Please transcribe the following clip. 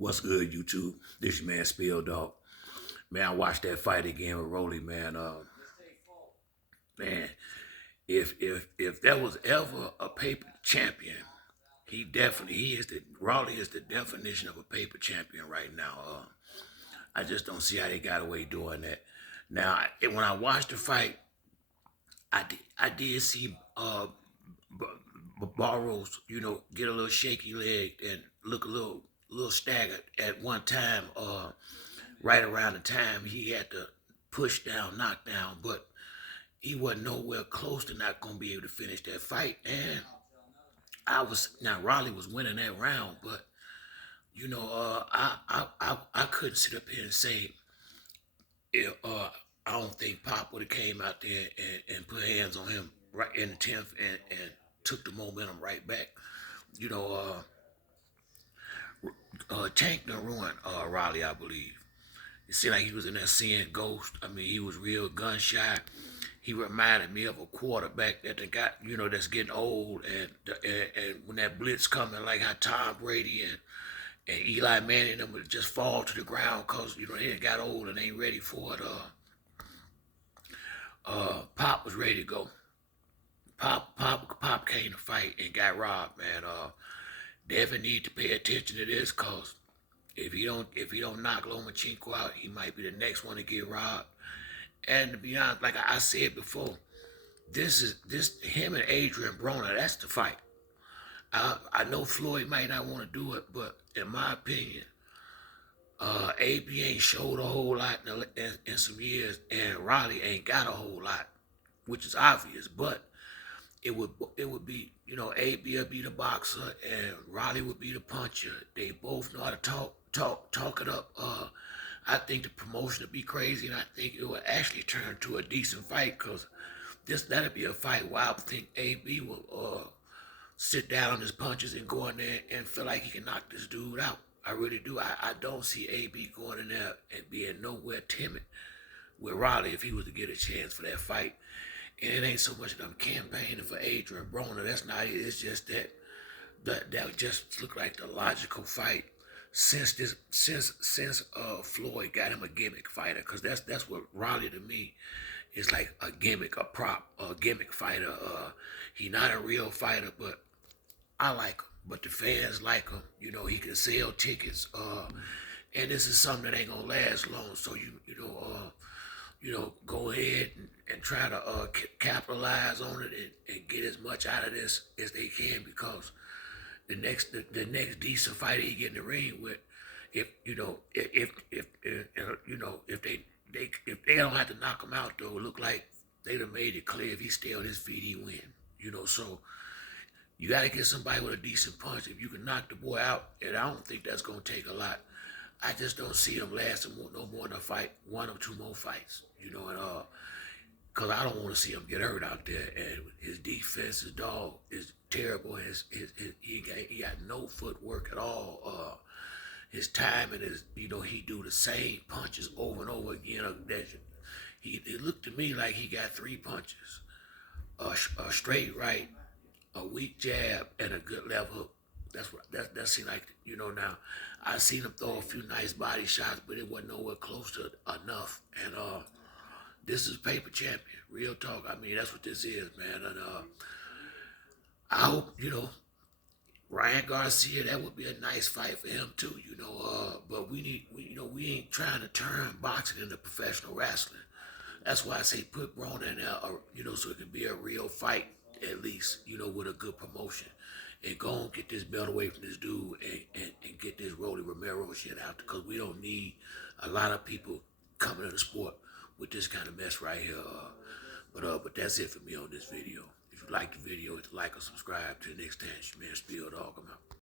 What's good, YouTube? This your man Spill Dog. Man, I watched that fight again with Rolly, man. Man, if there was ever a paper champion, he is the Raleigh is the definition of a paper champion right now. I just don't see how they got away doing that. Now, when I watched the fight, I did see Barrows, get a little shaky leg and look a little staggered at one time. Right around the time he had to push down, knock down, but he wasn't nowhere close to not gonna be able to finish that fight. And Raleigh was winning that round, but I couldn't sit up here and say I don't think Pop would have came out there and put hands on him right in the 10th and took the momentum right back. You know, Tank done ruined Raleigh, I believe. It seemed like he was in there seeing ghosts. I mean, he was real gun shy. He reminded me of a quarterback that they got, that's getting old, and when that blitz coming, like how Tom Brady and Eli Manning them would just fall to the ground because they got old and ain't ready for it. Pop was ready to go. Pop came to fight and got robbed, man. Definitely need to pay attention to this because if he don't knock Lomachenko out, he might be the next one to get robbed. And to be honest, like I said before, this him and Adrian Broner. That's the fight. I know Floyd might not want to do it, but in my opinion, AB ain't showed a whole lot in some years, and Raleigh ain't got a whole lot, which is obvious. But it would be AB would be the boxer and Raleigh would be the puncher. They both know how to talk it up. I think the promotion would be crazy, and I think it would actually turn to a decent fight because that'd be a fight where I think AB will sit down on his punches and go in there and feel like he can knock this dude out. I really do. I don't see AB going in there and being nowhere timid with Raleigh if he was to get a chance for that fight. And it ain't so much that I'm campaigning for Adrian Broner. That's not it. It's just that just looked like the logical fight since Floyd got him a gimmick fighter, because that's what Raleigh to me is like, a gimmick, a prop, a gimmick fighter. He not a real fighter, but I like him. But the fans like him. He can sell tickets. And this is something that ain't gonna last long. So go ahead and try to capitalize on it and get as much out of this as they can, because the next decent fighter he get in the ring with, if they don't have to knock him out though, it look like they done made it clear if he stay on his feet he win. So you got to get somebody with a decent punch. If you can knock the boy out, and I don't think that's gonna take a lot. I just don't see him lasting no more than a fight, one or two more fights, and because I don't want to see him get hurt out there. And his defense, his dog, is terrible. He got no footwork at all. His timing is, he do the same punches over and over again. It looked to me like he got three punches: a straight right, a weak jab, and a good left hook. That seemed like, now I seen him throw a few nice body shots, but it wasn't nowhere close to enough. And this is paper champion, real talk. I mean, that's what this is, man. And I hope, Ryan Garcia, that would be a nice fight for him too, but we ain't trying to turn boxing into professional wrestling. That's why I say put Broner in there, so it can be a real fight at least, with a good promotion. And go and get this belt away from this dude and get this Romero shit out, because we don't need a lot of people coming to the sport with this kind of mess right here. But that's it for me on this video. If you like the video, hit the like or subscribe. Till next time, man, Spill Dog, I'm out.